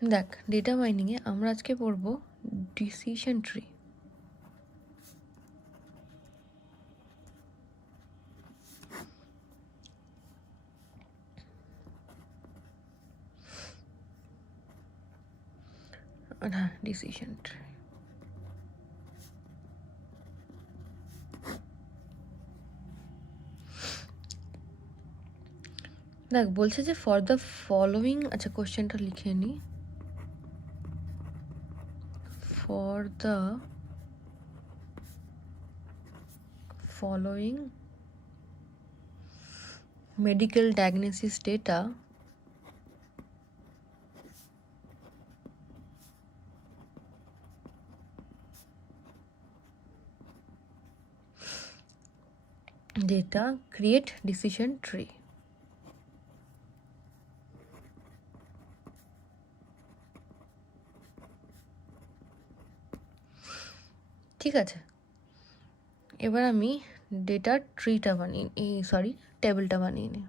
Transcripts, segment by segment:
দেখ, ডেটা মাইনিংয়ে আমরা আজকে পড়ব ডিসিশন ট্রি। হ্যাঁ, ডিসিশন ট্রি। দেখ, বলছে যে ফর দ্য ফলোয়িং, আচ্ছা কোশ্চেনটা লিখে নিই। For the following medical diagnosis data create decision tree. ঠিক আছে, এবার আমি ডেটার ট্রিটা বানিয়ে টেবিলটা বানিয়ে নিই।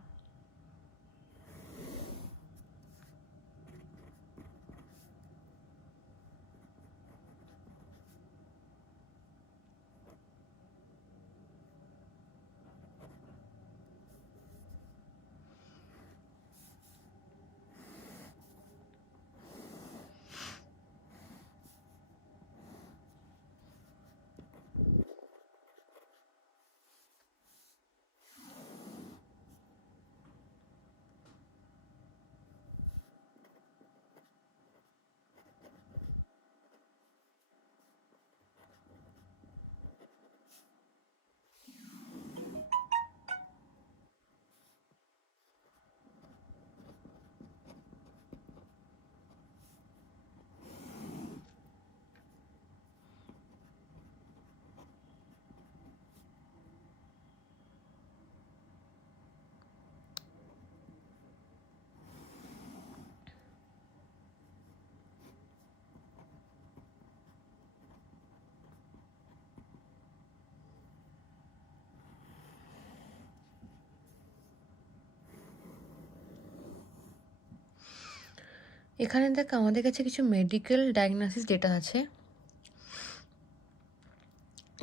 এখানে দেখ, আমাদের কাছে কিছু মেডিকেল ডায়াগনোসিস ডেটা আছে।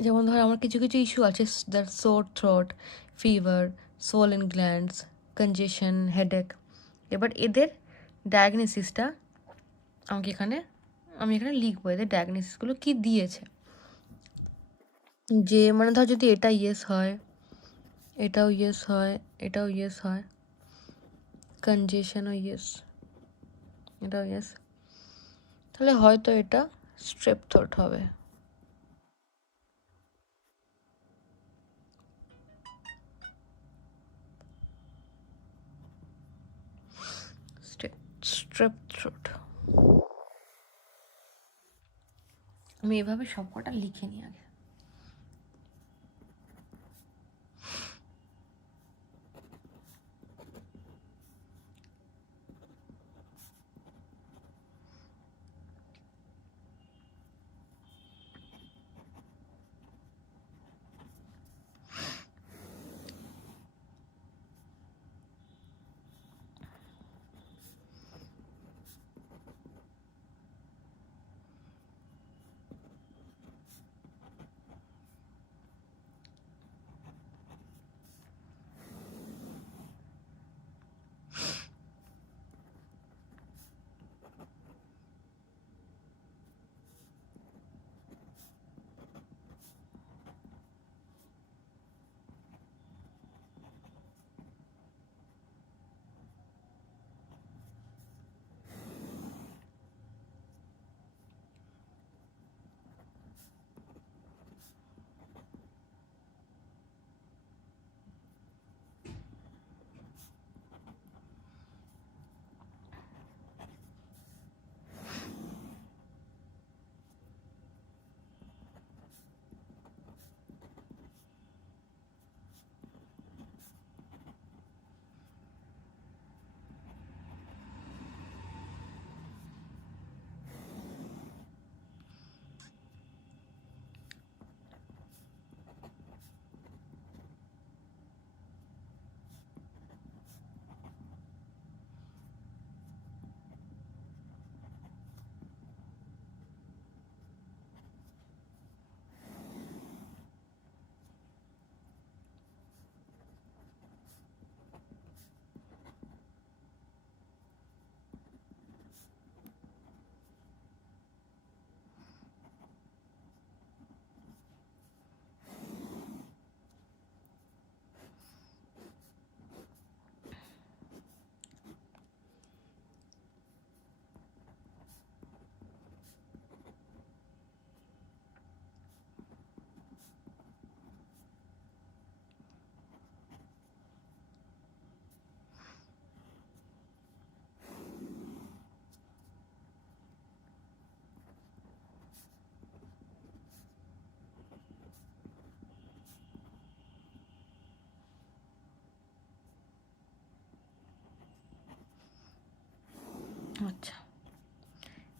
যেমন ধর, আমার কিছু কিছু ইস্যু আছে, the Soar throat, fever, সোলেন glands, কনজেশন, headache. এবার এদের ডায়াগনোসিসটা আমি এখানে লিখবো, এদের ডায়াগনোসিসগুলো কি দিয়েছে। যে মানে ধর, যদি এটা ইয়েস হয়, এটাও ইয়েস হয়, এটাও ইয়েস হয়, কনজেশনও ইয়েস, এটাও ইয়েস, তাহলে হয়তো এটা স্ট্রেপ থ্রোট হবে। Strap throat. আমি এভাবে সবকটা লিখে নিই আগে।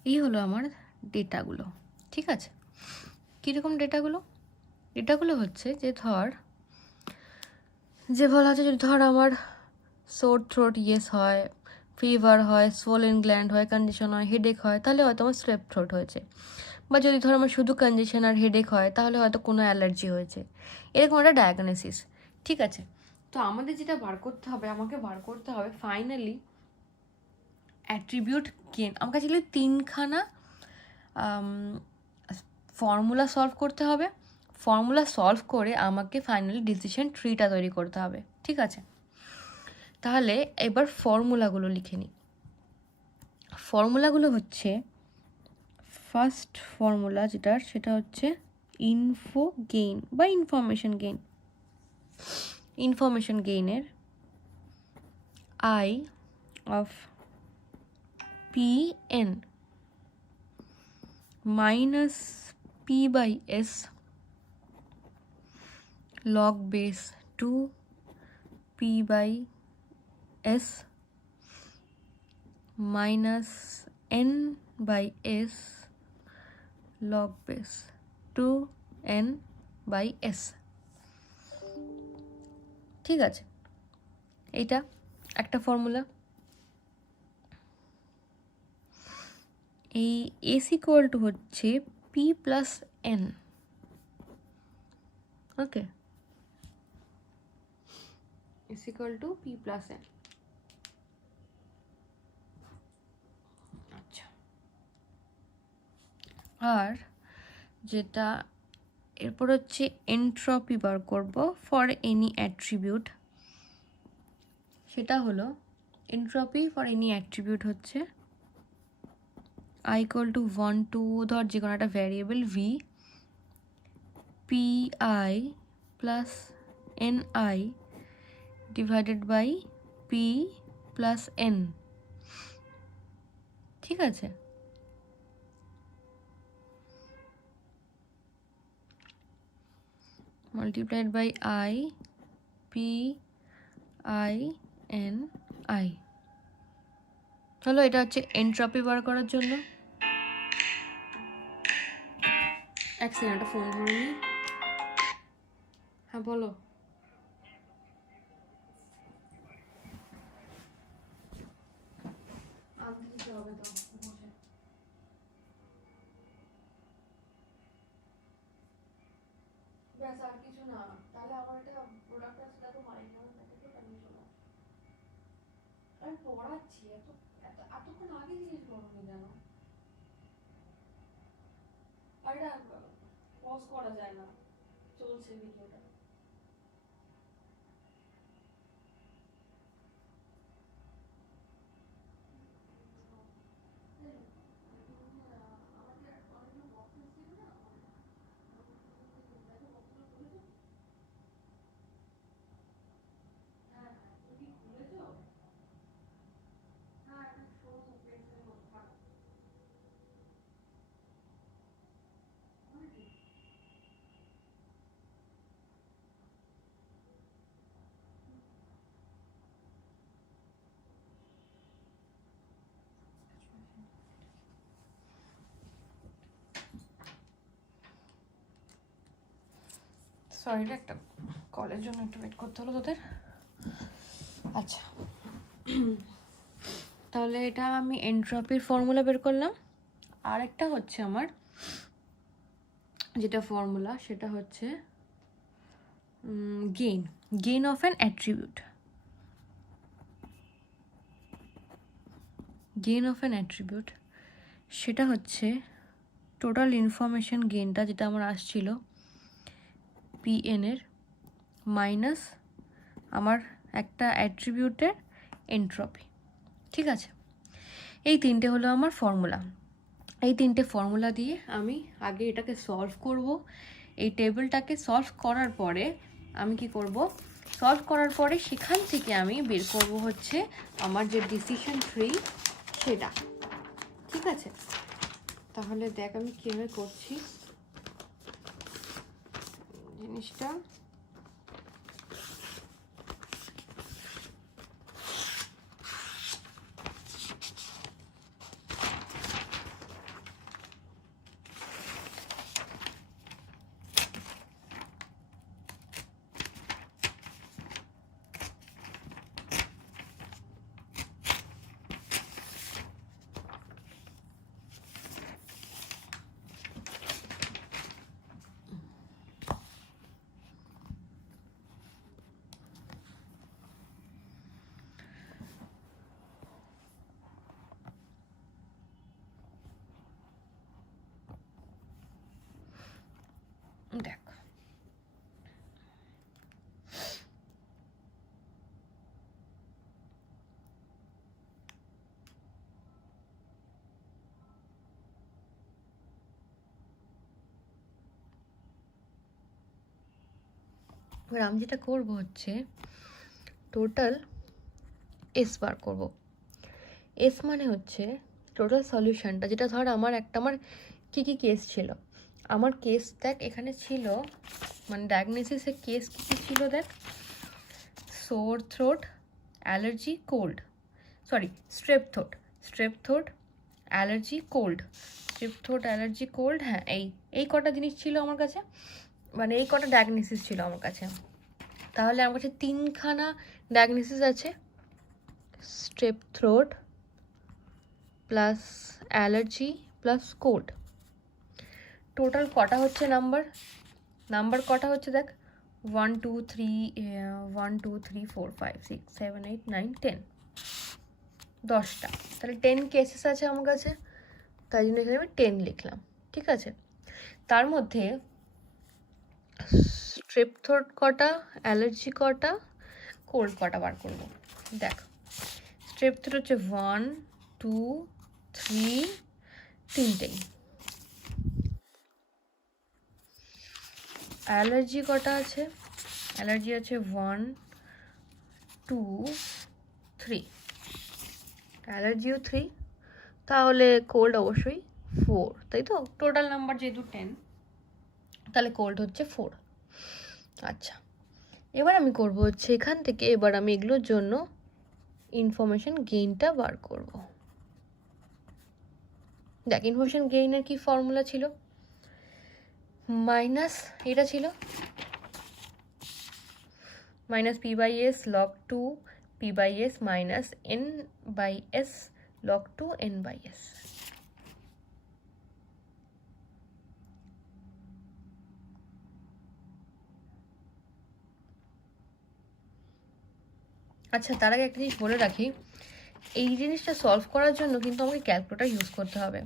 এই হলো আমার ডেটাগুলো, ঠিক আছে। কীরকম ডেটাগুলো হচ্ছে যে বলা আছে, যদি ধর আমার সোর থ্রোট ইয়েস হয়, ফিভার হয়, সোলেন গ্ল্যান্ড হয়, কন্ডিশন হয়, হেডেক হয়, তাহলে হয়তো আমার স্ট্রেপ থ্রোট হয়েছে। বা যদি ধর আমার শুধু কন্ডিশন আর হেডেক হয়, তাহলে হয়তো কোনো অ্যালার্জি হয়েছে। এরকম একটা ডায়াগনোসিস, ঠিক আছে। তো আমাদের যেটা আমাকে বার করতে হবে ফাইনালি অ্যাট্রিবিউট গেন। আমার কাছে তিনখানা ফর্মুলা সলভ করতে হবে। ফর্মুলা সলভ করে আমাকে ফাইনালি ডিসিশন ট্রিটা তৈরি করতে হবে, ঠিক আছে। তাহলে এবার ফর্মুলাগুলো লিখে নিই। ফর্মুলাগুলো হচ্ছে, ফার্স্ট ফর্মুলা সেটা হচ্ছে ইনফো গেইন বা ইনফরমেশন গেইনের I of P N minus P by S log base 2 p by s minus n by s log base 2 n by s, ঠিক আছে। এইটা একটা ফর্মুলা। এই s ইকুয়াল টু হচ্ছে p plus n, okay, is equal to p plus n। আচ্ছা, আর যেটা এরপর হচ্ছে এন্ট্রপি বার করব ফর এনি অ্যাট্রিবিউট। সেটা হলো এন্ট্রপি ফর এনি অ্যাট্রিবিউট হচ্ছে i equal to 1 to ধর যে কোনো একটা variable v pi plus ni divided by p plus n, ঠিক আছে। Multiplied by i p i n i। চলো, এটা হচ্ছে এন্ট্রপি বার করার জন্য। এক সেকেন্ড, একটা ফোন ধরে নি। হ্যাঁ বলো। ব্যাস, আর কিছু না। তাহলে আমার এটা প্রোডাক্ট আছে, তো আমি পড়াচ্ছি, এতক্ষণ আগে জিনিস বলোনি কেন? আর এটা পজ করা যায় না, চলছে ভিডিওটা। সরি রে, একটা কলের জন্য একটু ওয়েট করতে হলো তোদের। আচ্ছা, তাহলে এটা আমি এন্ট্রপির ফর্মুলা বের করলাম। আর একটা হচ্ছে আমার যেটা ফর্মুলা, সেটা হচ্ছে gain of an attribute. Gain of an attribute সেটা হচ্ছে টোটাল ইনফরমেশন গেইনটা, যেটা আমার আসছিল pn এর মাইনাস আমার একটা অ্যাট্রিবিউটের এন্ট্রপি, ঠিক আছে। এই তিনটে হলো আমার ফর্মুলা। এই তিনটে ফর্মুলা দিয়ে আমি আগে এটাকে সলভ করব। এই টেবিলটাকে সলভ করার পরে আমি কি করব, সলভ করার পরে সেখান থেকে আমি বের করব হচ্ছে আমার যে ডিসিশন ট্রি সেটা, ঠিক আছে। তাহলে দেখ আমি কীভাবে করছি জিনিসটা। এবার আমি যেটা করব হচ্ছে টোটাল এস বার করব। এস মানে হচ্ছে টোটাল সলিউশনটা, যেটা ধর আমার কী কী কেস ছিল। আমার কেস দেখ এখানে ছিল, মানে ডায়াগনোসিসের কেস কী কী ছিল দেখ, সোর throat, allergy, cold, sorry strap throat, allergy, cold, strap throat, allergy, cold, হ্যাঁ এই কটা জিনিস ছিল আমার কাছে, মানে এই কটা ডায়াগনোসিস ছিল আমার কাছে। তাহলে আমার কাছে 3খানা ডায়াগনোসিস আছে, strap throat plus allergy plus cold. Total কটা হচ্ছে নাম্বার কটা হচ্ছে দেখ, 1 2 3 4 5 6 7 8 9 10, 10টা। তাহলে 10 কেসেস আছে আমার কাছে, তাই জন্য এখানে আমি 10 লিখলাম। ঠিক আছে, তার মধ্যে স্ট্রেপ থ্রোট কটা, অ্যালার্জি কটা, কোল্ড কটা বার করবো। দেখ স্ট্রেপ থ্রোট হচ্ছে 1 2 3, 3টেই। অ্যালার্জি কটা আছে, অ্যালার্জি আছে 1 2 3, অ্যালার্জিও 3, তাহলে কোল্ড অবশ্যই 4, তাই তো? টোটাল নাম্বার যেহেতু 10, তাহলে কোল্ড হচ্ছে 4। আচ্ছা, এবার আমি করব হচ্ছে এখান থেকে, এবার আমি এগুলোর জন্য ইনফরমেশন গেইনটা বার করব। দেখ ইনফরমেশন গেইনের কি ফর্মুলা ছিল, মাইনাস এটা ছিল minus P by S log 2 P by S minus N by S log 2 N by S. আচ্ছা, তার আগে একটা জিনিস বলে রাখি, এই জিনিসটা সলভ করার জন্য কিন্তু আমাকে ক্যালকুলেটার ইউজ করতে হবে,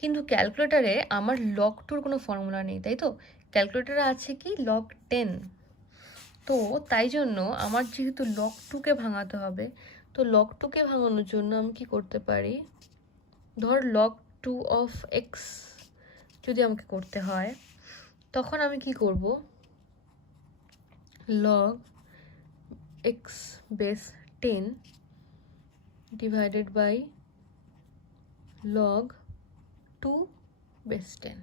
কিন্তু ক্যালকুলেটারে আমার লগ 2-র কোনো ফর্মুলা নেই, তাই তো? ক্যালকুলেটারে আছে কি লগ 10, তো তাই জন্য আমার যেহেতু লগ 2-কে ভাঙাতে হবে, তো লগ 2-কে ভাঙানোর জন্য আমি কি করতে পারি, ধর log 2 of x যদি আমাকে করতে হয়, তখন আমি কি করব, log x base 10 divided by log 2 base 10।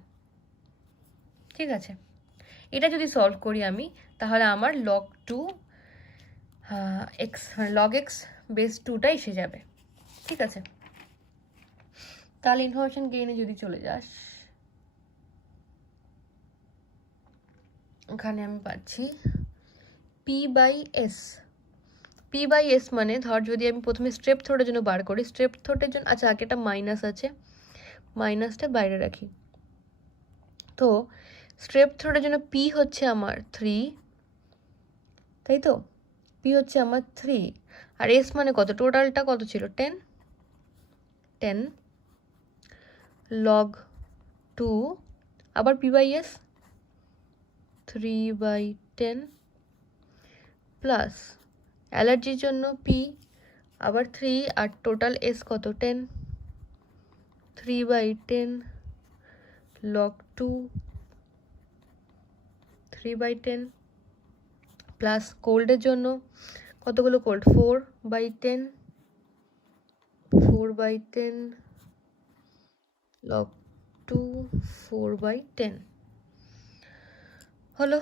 ঠিক আছে, এটা যদি সলভ করি আমি, তাহলে আমার log 2 x log x base 2টা এসে যাবে। ঠিক আছে, তাহলে ইনফরমেশন গেইনে যদি চলে যাস, ওখানে আমি পাচ্ছি পি বাই এস মানে ধর যদি আমি প্রথমে স্ট্রেপ থ্রোটের জন্য বার করি, স্ট্রেপ থ্রোটের জন্য, আচ্ছা আগে একটা মাইনাস আছে, মাইনাসটা বাইরে রাখি। তো স্ট্রেপ থ্রোটের জন্য পি হচ্ছে আমার 3, তাই তো? পি হচ্ছে আমার 3, আর এস মানে কত, টোটালটা কত ছিল, 10 লগ 2, আবার পি বাই এস 3/10 প্লাস অ্যালার্জির জন্য পি আবার 3, আর টোটাল এস কত, 10, 3/10 log 2 3/10 প্লাস কোল্ডের জন্য কতগুলো কোল্ড, 4/10 log 2 4/10 হলো।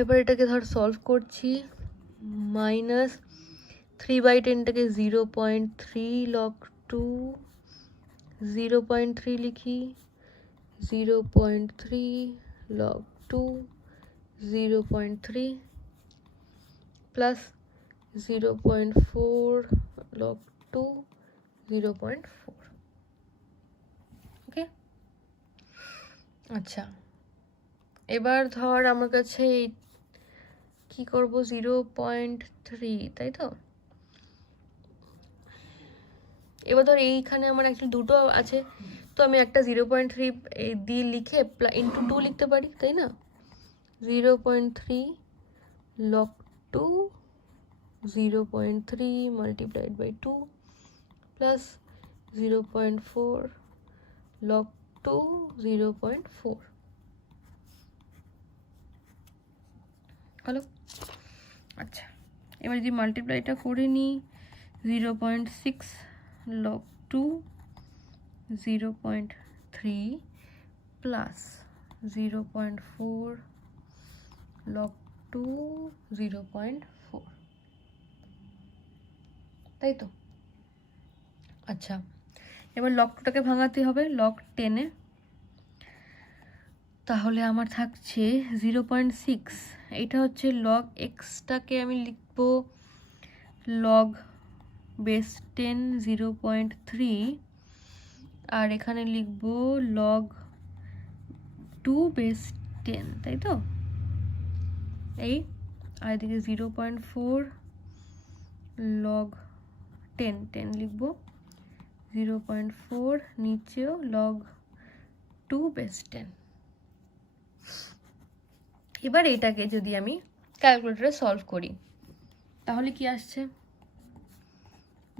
এবার এটাকে ধর সলভ করছি, মাইনাস 3/10টাকে 0.3 log 2 0.3 লিখি, 0.3 log 2 0.3 প্লাস 0.4 log 2 0.4। ওকে, আচ্ছা এবার ধর আমার কাছে কি করব, 0.3, তাই তো? এবার ধর এইখানে আমার অ্যাকচুয়ালি দুটো আছে, তো আমি একটা 0.3 দিয়ে লিখে ইন্টু 2 লিখতে পারি, তাই না? 0.3 log 2 0.3 multiplied by 2 plus 0.4 log 2 0.4 হলো। আচ্ছা, এবার যদি মাল্টিপ্লাইটা করে নিই 0.6 log 2 0.3 প্লাস 0.4 log 2 0.4, তাই তো? আচ্ছা, এবার log 2টাকে ভাঙাতে হবে log 10-এ, তাহলে আমার থাকছে 0.6, এটা হচ্ছে log x-টাকে আমি লিখব log বেস 10 0.3, আর এখানে লিখব log 2 বেস 10, তাই তো? এই আর এদিকে 0.4 log 10 লিখব, 0.4 নিচেও log 2 বেস 10। এবার এটাকে যদি আমি ক্যালকুলেটরে সলভ করি তাহলে কি আসছে?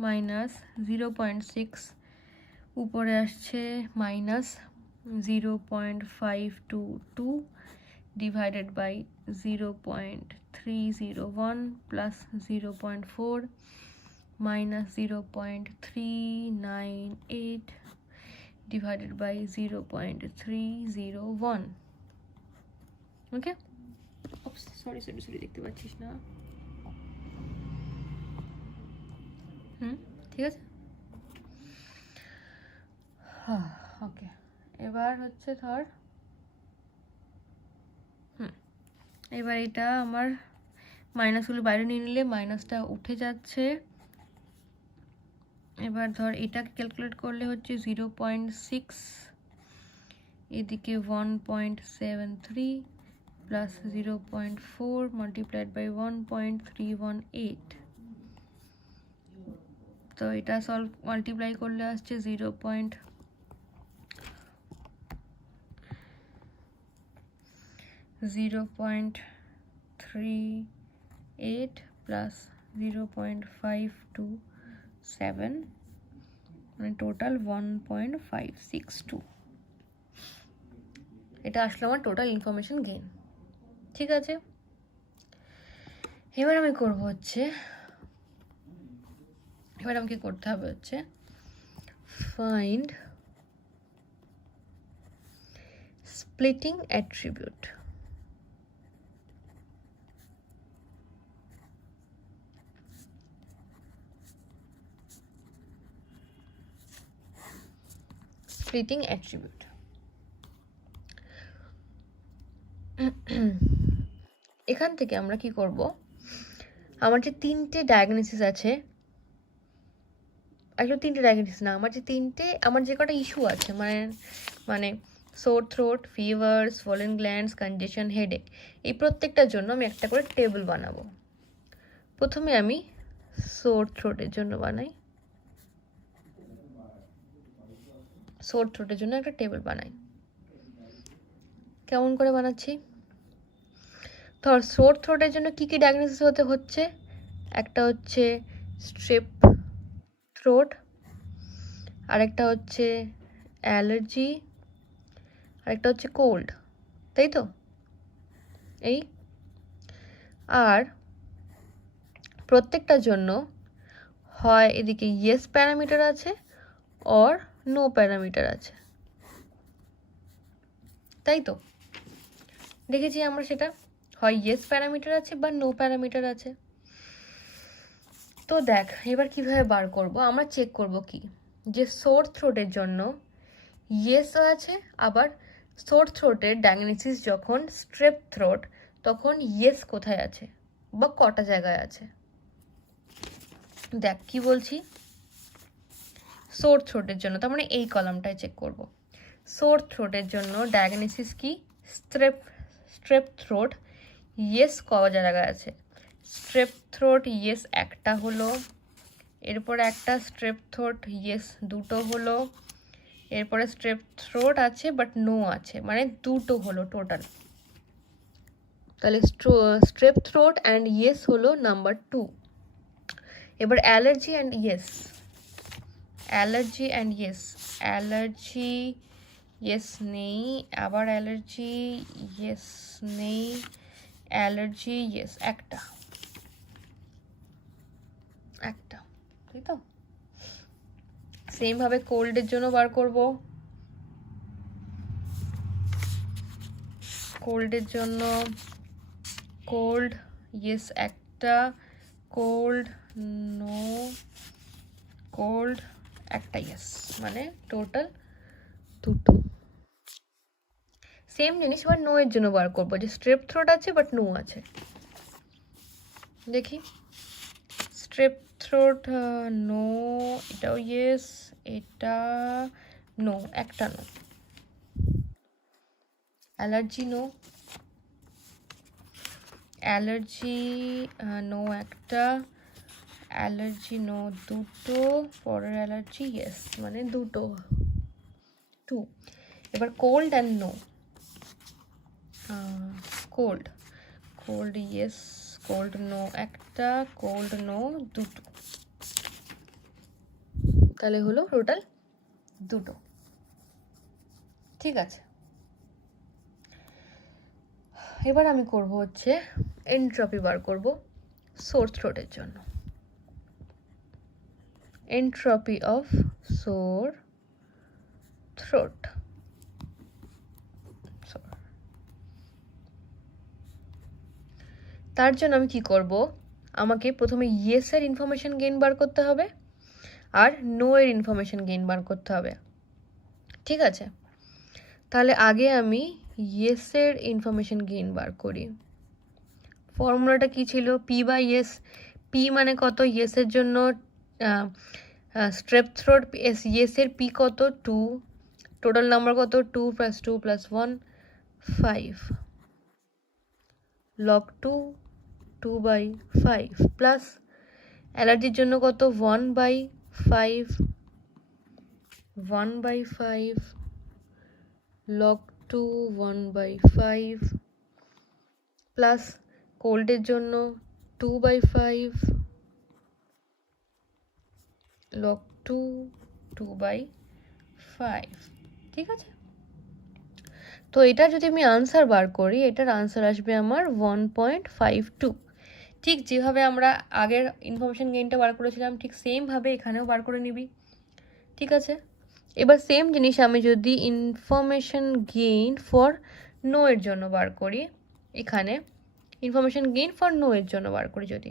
মাইনাস 0.6, উপরে আসছে minus 0.522 divided by 0.301 plus 0.4 minus 0.398 divided by 0.301। Okay, sorry দেখতে পাচ্ছিস না? ঠিক আছে, ওকে। এবার হচ্ছে ধর এবার এটা আমার মাইনাসগুলো বাইরে নিয়ে নিলে মাইনাসটা উঠে যাচ্ছে। এবার ধর এটাকে ক্যালকুলেট করলে হচ্ছে 0.6, এদিকে 1.73 প্লাস 0.4 মাল্টিপ্লাইড বাই 1.318, তো এটা সলভ মাল্টিপ্লাই করলে আসছে 0.38 প্লাস 0.527, মানে টোটাল 1.562। এটা আসলে আমার টোটাল ইনফরমেশন গেইন। ঠিক আছে, এবার আমি করবো হচ্ছে এবার আমাকে করতে হবে হচ্ছে find splitting attribute. Splitting attribute, এখান থেকে আমরা কি করব, আমার যে তিনটে ডায়াগনোসিস আছে, আসলে তিনটে ডায়াগনোসিস না, আমার যে কটা ইস্যু আছে, মানে সোর থ্রোট, ফিভার, সোলেন গ্ল্যান্ডস, কনজেশন, হেডেক, এই প্রত্যেকটার জন্য আমি একটা করে টেবিল বানাবো। প্রথমে আমি সোর থ্রোটের জন্য বানাই, সোর থ্রোটের জন্য একটা টেবিল বানাই। কেমন করে বানাচ্ছি, ধর সোর থ্রোটের জন্য কি কি ডায়াগনোসিস হতে হচ্ছে, একটা হচ্ছে স্ট্রেপ থ্রোট, আরেকটা হচ্ছে অ্যালার্জি, আরেকটা হচ্ছে কোল্ড, তাই তো? এই আর প্রত্যেকটার জন্য হয় এদিকে ইয়েস প্যারামিটার আছে অর নো প্যারামিটার আছে, তাই তো? দেখেছি আমরা সেটা, হয় ইয়েস প্যারামিটার আছে বা নো প্যারামিটার আছে। তো দেখ এবার কিভাবে বার করব, আমরা চেক করব কি, যে সোর থ্রোটের জন্য ইয়েসও আছে, আবার সোর থ্রোটের ডায়াগনোসিস যখন স্ট্রেপ থ্রোট তখন ইয়েস কোথায় আছে বা কটা জায়গায় আছে। দেখ কি বলছি, সোর থ্রোটের জন্য, তার মানে এই কলামটায় চেক করব। সোর থ্রোটের জন্য ডায়াগনোসিস কি, স্ট্রেপ থ্রোট, ইয়েস ক জায়গায় আছে, স্ট্রেপ থ্রোট ইয়েস একটা হলো, এরপরে একটা স্ট্রেপ থ্রোট ইয়েস দুটো হলো, এরপরে স্ট্রেপ থ্রোট আছে বাট নো আছে, মানে দুটো হলো টোটাল। তাহলে স্ট্রেপ থ্রোট অ্যান্ড ইয়েস হলো নাম্বার 2। এবার allergy and yes, allergy yes নেই, আবার অ্যালার্জি ইয়েস নেই, অ্যালার্জি ইয়েস একটা, তাই তো। সেম ভাবে কোল্ডের জন্য বার করব, কোল্ডের জন্য কোল্ড ইয়েস একটা, কোল্ড নো, কোল্ড একটা ইয়েস, মানে টোটাল দুটো। সেম জিনিস এবার নো এর জন্য বার করবো, যে স্ট্রেপ থ্রোট আছে বাট নো আছে। দেখি স্ট্রেপ থ্রোট নো, এটাও ইয়েস, এটা নো, একটা no. Allergy no, allergy no একটা, অ্যালার্জি নো দুটো, পরের অ্যালার্জি ইয়েস, মানে দুটো, টু। এবার cold and no, cold, cold yes, cold no একটা, কোল্ড নো দুটো, তাহলে হলো টোটাল দুটো। ঠিক আছে, এবার আমি করব হচ্ছে এন্ট্রপি বার করব সোর থ্রোটের জন্য। এন্ট্রপি অফ সোর থ্রোট, তার জন্য আমি কি করব, আমাকে প্রথমে ইয়েস এর ইনফরমেশন গেইন বার করতে হবে আর নো এর ইনফরমেশন গেইন বার করতে হবে। ঠিক আছে, তাহলে আগে আমি ইয়েস এর ইনফরমেশন গেইন বার করি। ফর্মুলাটা কি ছিল, পি বাই ইয়েস। পি মানে কত, ইয়েস এর জন্য স্ট্রেপ থ্রোট ইয়েস এর পি কত 2, টোটাল নাম্বার কত 2 + 2 + 1 5, log 2 2/5 প্লাস অ্যালার্জির জন্য কত 1/5, 1/5 log 2 1/5 প্লাস কোল্ডের জন্য 2/5 log 2 2/5। ঠিক আছে, তো এটা যদি আমি আনসার বার করি, এটার আনসার আসবে আমার 1.52। ঠিক যেভাবে আমরা আগের ইনফরমেশন গেইনটা বার করেছিলাম ঠিক সেমভাবে এখানেও বার করে নিবি। ঠিক আছে, এবার সেম জিনিস আমি যদি ইনফরমেশন গেইন ফর নো এর জন্য বার করি, এখানে ইনফরমেশন গেইন ফর নো এর জন্য বার করি যদি,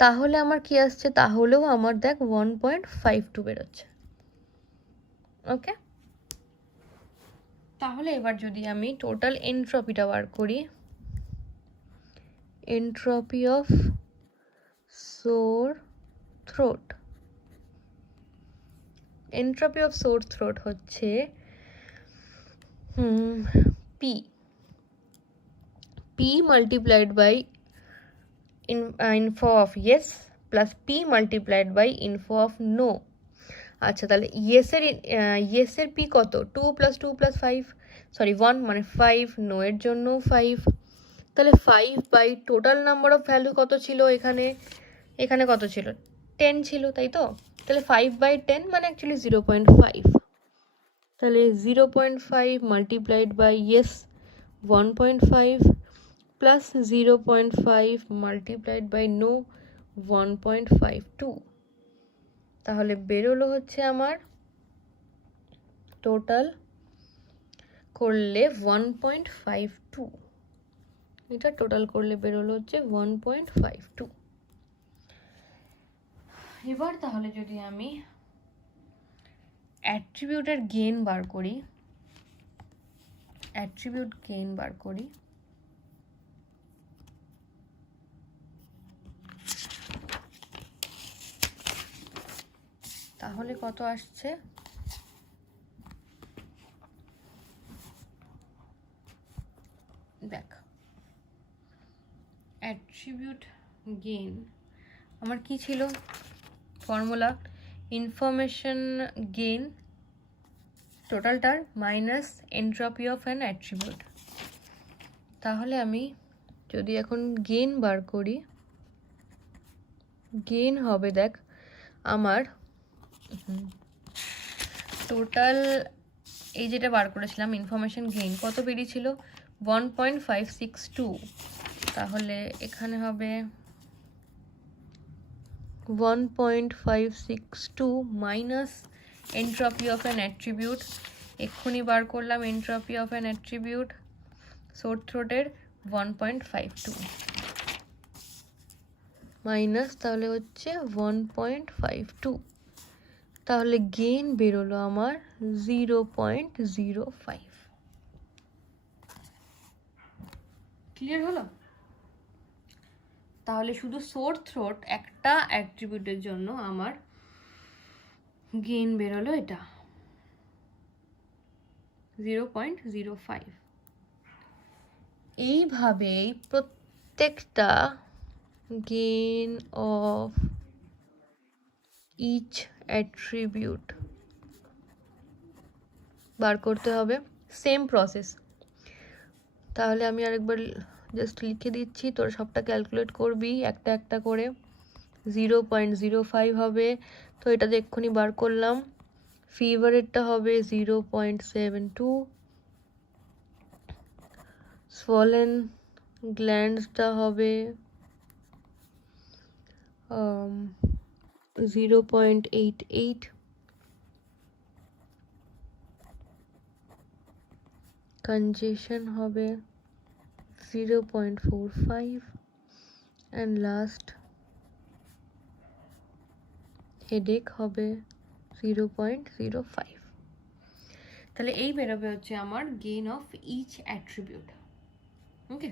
তাহলে আমার কি আসছে, তাহলেও আমার দেখ 1.52 বেরোচ্ছে। ওকে, তাহলে এবার যদি আমি টোটাল এন্ট্রপিটা বার করি, entropy of sore throat, entropy of sore throat হচ্ছে P, P multiplied by info of yes plus P multiplied by info of no. আচ্ছা, তাহলে ইয়েসের পি কত 2 + 2 + 5, সরি 1 মানে 5, নো এর জন্য 5, তাহলে 5 by total number of value কত ছিল এখানে, এখানে কত ছিল 10 ছিল, তাই তো। তাহলে 5/10 মানে অ্যাকচুয়ালি 0.5, তাহলে 0.5 multiplied by yes 1.5 plus 0.5 multiplied by no 1.52, তাহলে বেরোলো হচ্ছে আমার টোটাল করলে 1.52, এটা টোটাল করলে বেরোলো হচ্ছে 1.52। এবার তাহলে যদি আমি অ্যাট্রিবিউটের গেইন বার করি, অ্যাট্রিবিউট গেইন বার করি, তাহলে কত আসছে, দেখ অ্যাট্রিবিউট গেইন আমার কি ছিল ফর্মুলা, ইনফরমেশন গেইন টোটালটার minus entropy of an attribute. তাহলে আমি যদি এখন গেইন বার করি, গেইন হবে দেখ আমার টোটাল এই যেটা বার করেছিলাম ইনফরমেশন গেইন কত বেরিয়েছিল 1.562, তাহলে এখানে হবে 1.562 minus entropy of an attribute, এক্ষুনি বার করলাম entropy of an attribute sore থ্রোটের 1.52 মাইনাস তাহলে হচ্ছে 1.52, তাহলে গেইন বেরোলো আমার 0.05। ক্লিয়ার হলো? তাহলে শুধু সোর থ্রোট একটা অ্যাট্রিবিউটের জন্য আমার গেইন বেরোলো এটা 0.05। এইভাবেই প্রত্যেকটা গেইন অফ ইচ অ্যাট্রিবিউট বার করতে হবে, সেম প্রসেস। তাহলে আমি আরেকবার জাস্ট লিখে দিচ্ছি, তোর সবটা ক্যালকুলেট করবি একটা একটা করে। 0.05 হবে, তো এটা এক্ষুনি বার করলাম। ফিভারেরটা হবে 0.72, সোলেন গ্ল্যান্ডসটা হবে 0.88, congestion হবে 0.45 and last headache হবে 0.05। তাহলে এই বেরোবে হচ্ছে আমার গেইন অফ ইচ অ্যাট্রিবিউট। ওকে,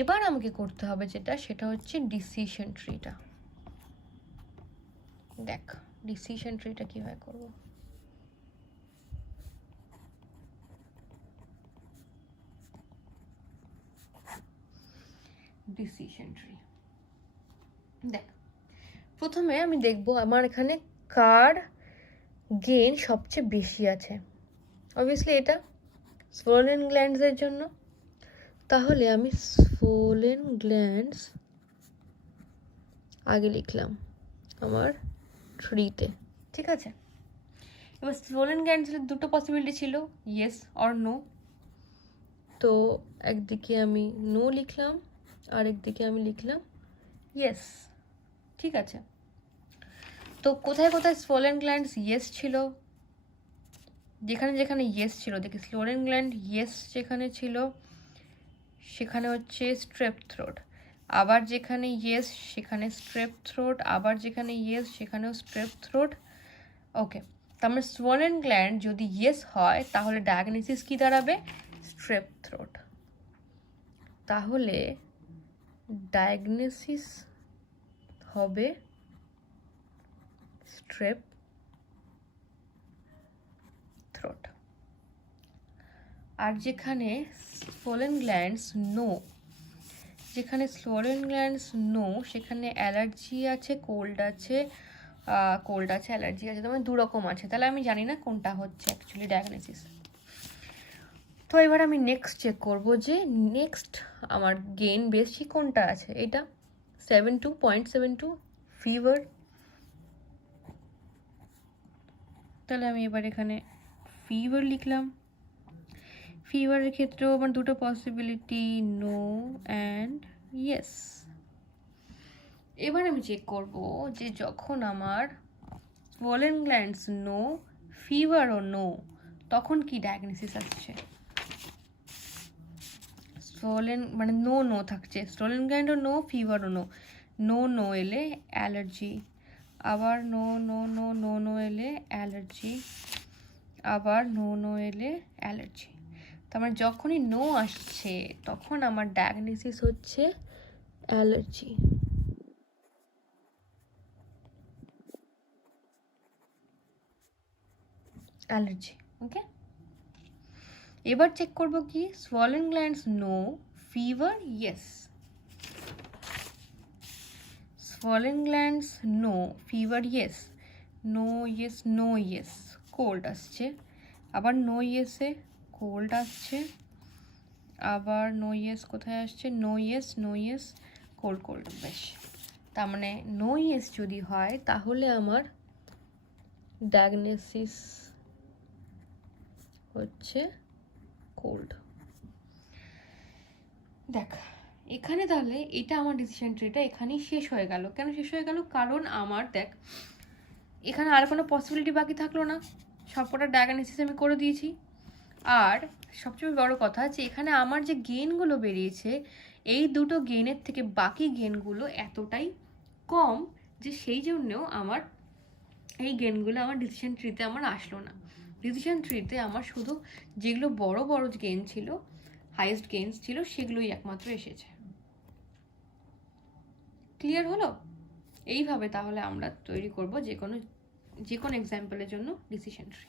এবার আমাকে করতে হবে যেটা, সেটা হচ্ছে ডিসিশন ট্রিটা। দেখ ডিসিশন ট্রিটা কিভাবে করবো। ডিসিশন ট্রি, দেখ প্রথমে আমি দেখবো আমার এখানে কার গেইন সবচেয়ে বেশি আছে। অবভিয়াসলি এটা সোলেন গ্ল্যান্ডসের জন্য, তাহলে আমি সোলেন গ্ল্যান্ডস আগে লিখলাম আমার ট্রিতে, ঠিক আছে। এবার সোলেন গ্ল্যান্ডসের দুটো পসিবিলিটি ছিল, ইয়েস অর নো। তো একদিকে আমি নো লিখলাম, আর একদিকে আমি লিখলাম ইয়েস, ঠিক আছে। তো কোথায় কোথায় সোলেন গ্ল্যান্ডস ইয়েস ছিল, যেখানে যেখানে ইয়েস ছিল দেখি, সোলেন গ্ল্যান্ড ইয়েস যেখানে ছিল সেখানে হচ্ছে স্ট্রেপ থ্রোট, আবার যেখানে ইয়েস সেখানে স্ট্রেপ থ্রোট, আবার যেখানে ইয়েস সেখানেও স্ট্রেপ থ্রোট। ওকে, তার মানে সোলেন গ্ল্যান্ড যদি ইয়েস হয় তাহলে ডায়াগনোসিস কি দাঁড়াবে, স্ট্রেপ থ্রোট। তাহলে ডায়াগনোসিস হবে স্ট্রেপ থ্রোট। আর যেখানে সোলেন গ্ল্যান্ডস নো, যেখানে সোলেন গ্ল্যান্ডস নো সেখানে অ্যালার্জি আছে, কোল্ড আছে, অ্যালার্জি আছে, মানে দু রকম আছে। তাহলে আমি জানি না কোনটা হচ্ছে অ্যাকচুয়ালি ডায়াগনোসিস। তো এবার আমি নেক্সট চেক করব যে নেক্সট আমার গেইন বেশি কোনটা আছে। এটা 72.72 ফিভার। তাহলে আমি এবার এখানে ফিভার লিখলাম। ফিভারের ক্ষেত্রেও আমার দুটো পসিবিলিটি, নো অ্যান্ড ইয়েস। এবার আমি চেক করব যে যখন আমার সোলেন গ্ল্যান্ডস নো, ফিভারও নো, তখন কি ডায়াগনোসিস আসছে। সোলেন মানে নো নো থাকছে, সোলেন গ্ল্যান্ডও নো, ফিভারও নো। নো নো এলে অ্যালার্জি, আবার no no no no no এলে অ্যালার্জি, আবার নো নো এলে অ্যালার্জি। তার মানে যখনই নো আসছে তখন আমার ডায়াগনোসিস হচ্ছে অ্যালার্জি। অ্যালার্জি, ওকে। এবার চেক করব কি, swollen glands no, fever yes. Swollen glands no, fever yes, no yes no yes, cold আসছে, আবার নো ইয়েসে কোল্ড আসছে, আবার নো ইয়েস কোথায় আসছে, no yes no yes, cold cold. বেশ, তার মানে নো ইয়েস যদি হয় তাহলে আমার ডায়াগনোসিস হচ্ছে কোল্ড। দেখ এখানে তাহলে এটা আমার ডিসিশন ট্রিটা এখানেই শেষ হয়ে গেল। কেন শেষ হয়ে গেল? কারণ আমার দেখ এখানে আর কোনো পসিবিলিটি বাকি থাকলো না, সবকটা ডায়াগনোসিস আমি করে দিয়েছি। আর সবচেয়ে বড় কথা যে এখানে আমার যে গেনগুলো বেরিয়েছে এই দুটো গেনের থেকে বাকি গেনগুলো এতটাই কম যে সেই জন্যও আমার এই গেনগুলো আমার ডিসিশন ট্রিতে আমার আসলো না। ডিসিশন ট্রিতে আমার শুধু যেগুলো বড় বড় গেন ছিল, হাইয়েস্ট গেনস ছিল, সেগুলোই একমাত্র এসেছে। ক্লিয়ার হলো? এইভাবে তাহলে আমরা তৈরি করব যে কোনো এক্সাম্পলের জন্য ডিসিশন ট্রি।